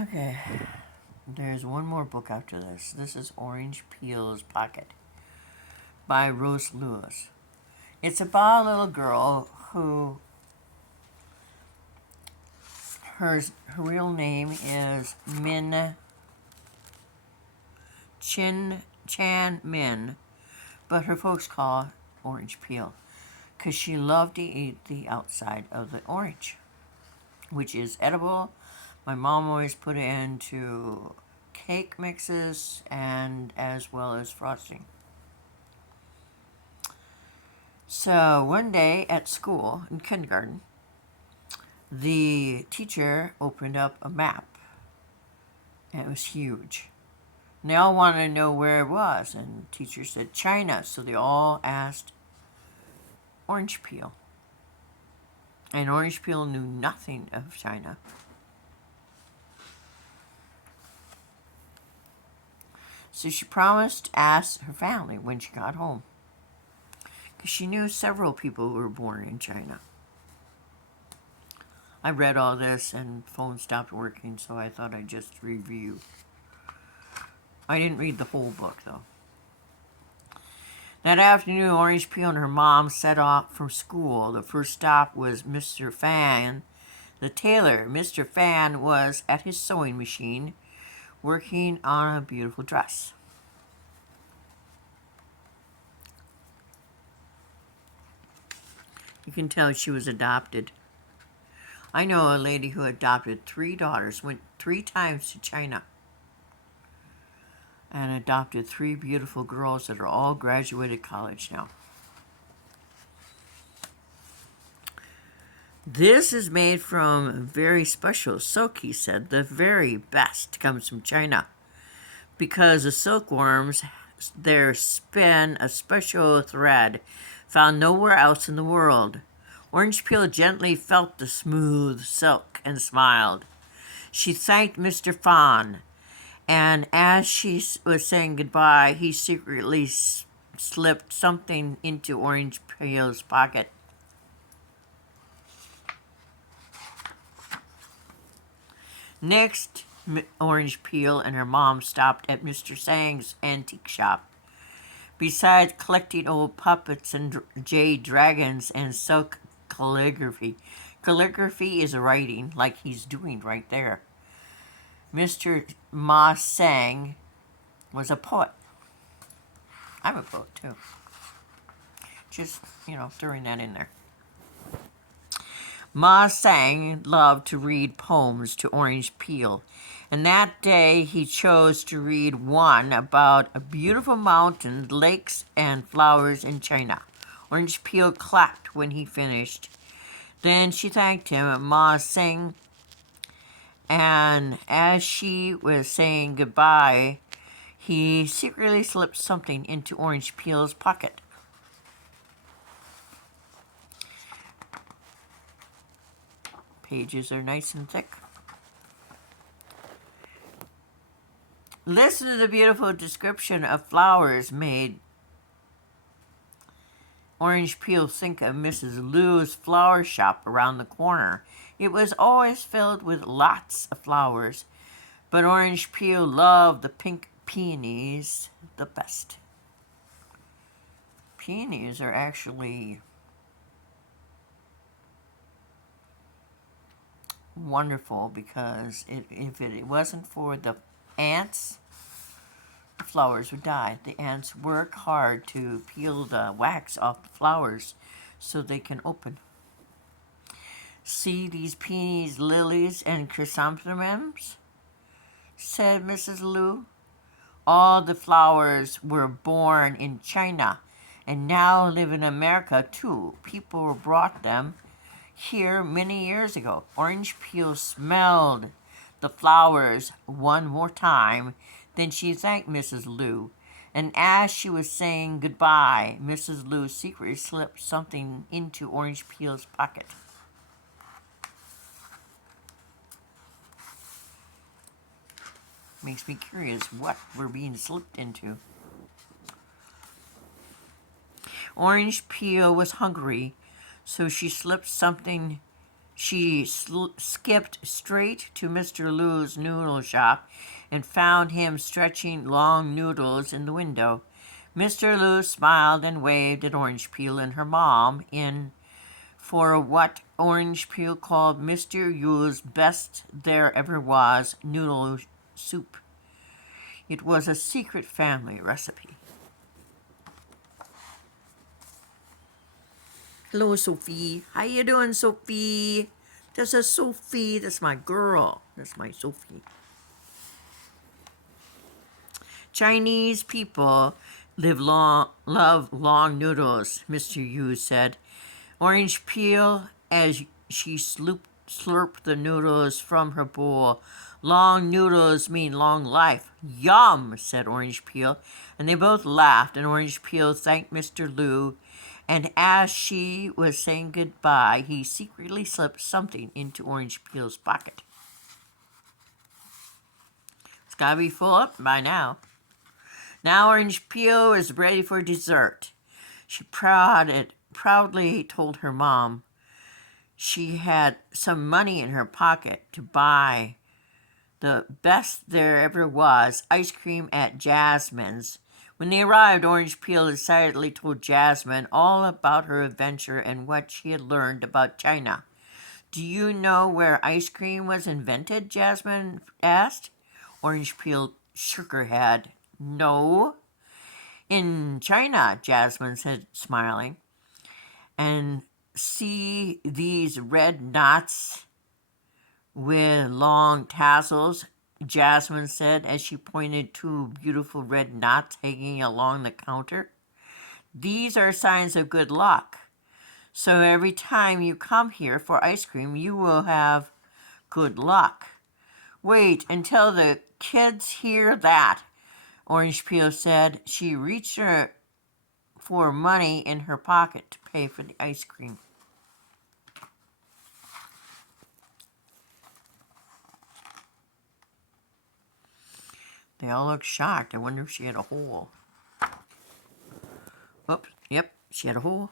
Okay, there's one more book after this. This is Orange Peel's Pocket by Rose Lewis. It's about a little girl who her real name is Min Chan Min, but her folks call her Orange Peel because she loved to eat the outside of the orange, which is edible. My mom always put it into cake mixes and as well as frosting. So one day at school in kindergarten, the teacher opened up a map, and it was huge. And they all wanted to know where it was, and the teacher said China, so they all asked Orange Peel. And Orange Peel knew nothing of China. So she promised to ask her family when she got home, because she knew several people who were born in China. I read all this and phone stopped working, so I thought I'd just review. I didn't read the whole book, though. That afternoon, Orange Peel and her mom set off from school. The first stop was Mr. Fan, the tailor. Mr. Fan was at his sewing machine, working on a beautiful dress. You can tell she was adopted. I know a lady who adopted 3 daughters, went 3 times to China, and adopted 3 beautiful girls that are all graduated college now. This is made from very special silk, he said. The very best comes from China, because the silkworms there spin a special thread found nowhere else in the world. Orange Peel gently felt the smooth silk and smiled. She thanked Mr. Fan, and as she was saying goodbye, he secretly slipped something into Orange Peel's pocket. Next, Orange Peel and her mom stopped at Mr. Sang's antique shop. Besides collecting old puppets and jade dragons and silk calligraphy. Calligraphy is writing, like he's doing right there. Mr. Ma Sang was a poet. I'm a poet, too. Just, throwing that in there. Ma Sang loved to read poems to Orange Peel, and that day he chose to read one about a beautiful mountain, lakes, and flowers in China. Orange Peel clapped when he finished. Then she thanked him, Ma Sang, and as she was saying goodbye, he secretly slipped something into Orange Peel's pocket. Pages are nice and thick. Listen to the beautiful description of flowers made Orange Peel think of Mrs. Liu's flower shop around the corner. It was always filled with lots of flowers, but Orange Peel loved the pink peonies the best. Peonies are actually wonderful because if it wasn't for the ants, the flowers would die. The ants work hard to peel the wax off the flowers so they can open. See these peonies, lilies, and chrysanthemums? Said Mrs. Liu. All the flowers were born in China and now live in America too. People brought them here many years ago. Orange Peel smelled the flowers one more time. Then she thanked Mrs. Liu, and as she was saying goodbye, Mrs. Liu secretly slipped something into Orange Peel's pocket. Makes me curious what we're being slipped into. Orange Peel was hungry, so she slipped something She skipped straight to Mr. Lu's noodle shop and found him stretching long noodles in the window. Mr. Lu smiled and waved at Orange Peel and her mom in for what Orange Peel called Mr. Yu's best there ever was noodle soup. It was a secret family recipe. Hello, Sophie. How you doing, Sophie? This is Sophie. That's my girl. That's my Sophie. Chinese people love long noodles, Mr. Yu said. Orange Peel, as she slurped the noodles from her bowl. Long noodles mean long life. Yum, said Orange Peel, and they both laughed, and Orange Peel thanked Mr. Lu, and as she was saying goodbye, he secretly slipped something into Orange Peel's pocket. It's gotta be full up by now. Now Orange Peel is ready for dessert. She proudly told her mom she had some money in her pocket to buy the best there ever was, ice cream at Jasmine's. When they arrived, Orange Peel decidedly told Jasmine all about her adventure and what she had learned about China. Do you know where ice cream was invented? Jasmine asked. Orange Peel shook her head. No. In China, Jasmine said, smiling. And see these red knots with long tassels? Jasmine said as she pointed to beautiful red knots hanging along the counter. These are signs of good luck. So every time you come here for ice cream, you will have good luck. Wait until the kids hear that, Orange Peel said. She reached for money in her pocket to pay for the ice cream. They all looked shocked. I wonder if she had a hole. Oops, yep, she had a hole.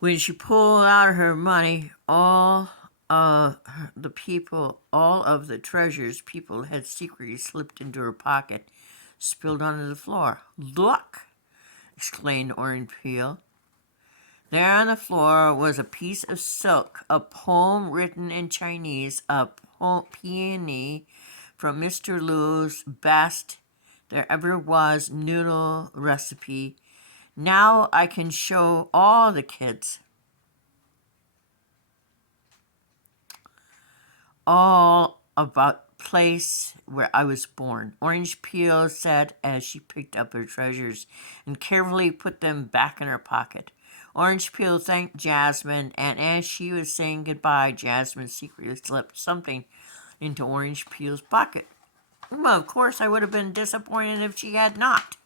When she pulled out her money, all of the treasures people had secretly slipped into her pocket spilled onto the floor. Look, exclaimed Orange Peel. There on the floor was a piece of silk, a poem written in Chinese, a peony from Mr. Lu's best there ever was noodle recipe. Now I can show all the kids. All about the place where I was born, Orange Peel said as she picked up her treasures and carefully put them back in her pocket. Orange Peel thanked Jasmine, and as she was saying goodbye, Jasmine secretly slipped something into Orange Peel's pocket. Well, of course, I would have been disappointed if she had not.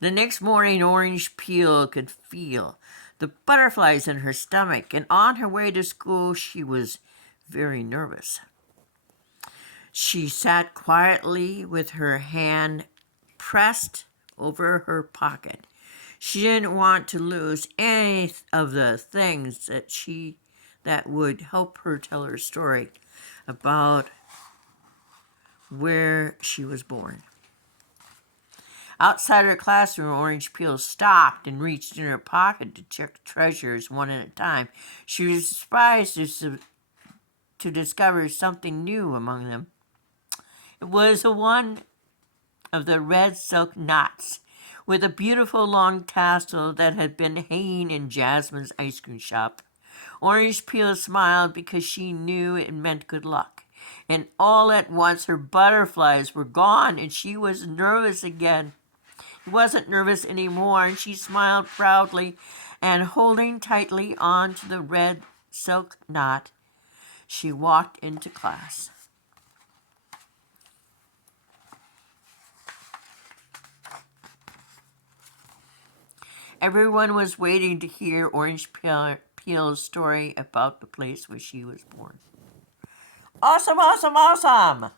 The next morning, Orange Peel could feel the butterflies in her stomach, and on her way to school, she was very nervous. She sat quietly with her hand pressed over her pocket. She didn't want to lose any of the things that would help her tell her story about where she was born. Outside her classroom, Orange Peel stopped and reached in her pocket to check treasures one at a time. She was surprised to discover something new among them. It was one of the red silk knots with a beautiful long tassel that had been hanging in Jasmine's ice cream shop. Orange Peel smiled because she knew it meant good luck. And all at once her butterflies were gone and she was nervous again. She wasn't nervous anymore, and she smiled proudly, and holding tightly on to the red silk knot, she walked into class. Everyone was waiting to hear Orange Peel's story about the place where she was born. Awesome, awesome, awesome!